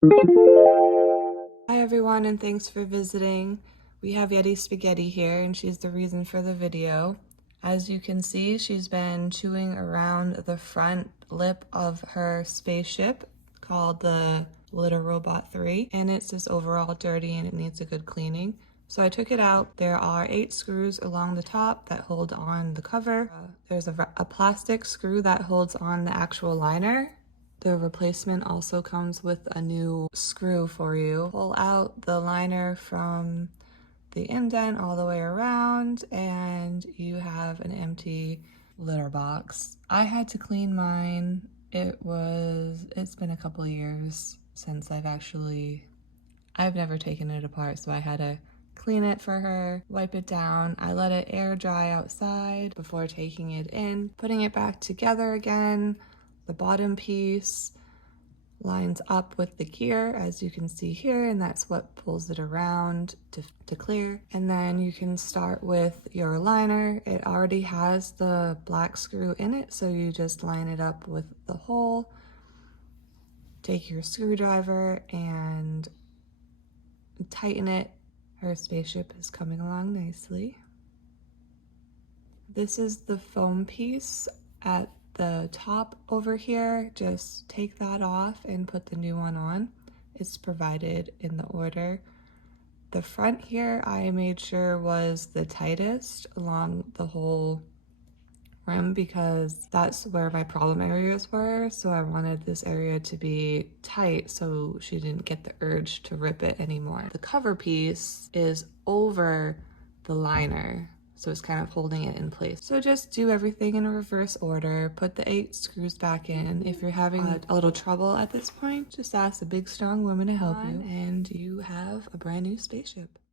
Hi everyone, and thanks for visiting. We have Yeti Spaghetti here, and she's the reason for the video. As you can see, she's been chewing around the front lip of her spaceship called the Litter Robot 3, and it's just overall dirty and it needs a good cleaning. So I took it out. There are 8 screws along the top that hold on the cover. There's a plastic screw that holds on the actual liner. The replacement also comes with a new screw for you. Pull out the liner from the indent all the way around and you have an empty litter box. I had to clean mine. It's been a couple years since I've never taken it apart, so I had to clean it for her, wipe it down. I let it air dry outside before taking it in, putting it back together again. The bottom piece lines up with the gear, as you can see here, and that's what pulls it around to clear. And then you can start with your liner. It already has the black screw in it, so you just line it up with the hole. Take your screwdriver and tighten it. Her spaceship is coming along nicely. This is the foam piece at the top over here. Just take that off and put the new one on. It's provided in the order. The front here I made sure was the tightest along the whole rim because that's where my problem areas were, so I wanted this area to be tight so she didn't get the urge to rip it anymore. The cover piece is over the liner, so it's kind of holding it in place. So just do everything in reverse order, put the 8 screws back in. If you're having a little trouble at this point, just ask a big strong woman to help you and you have a brand new spaceship.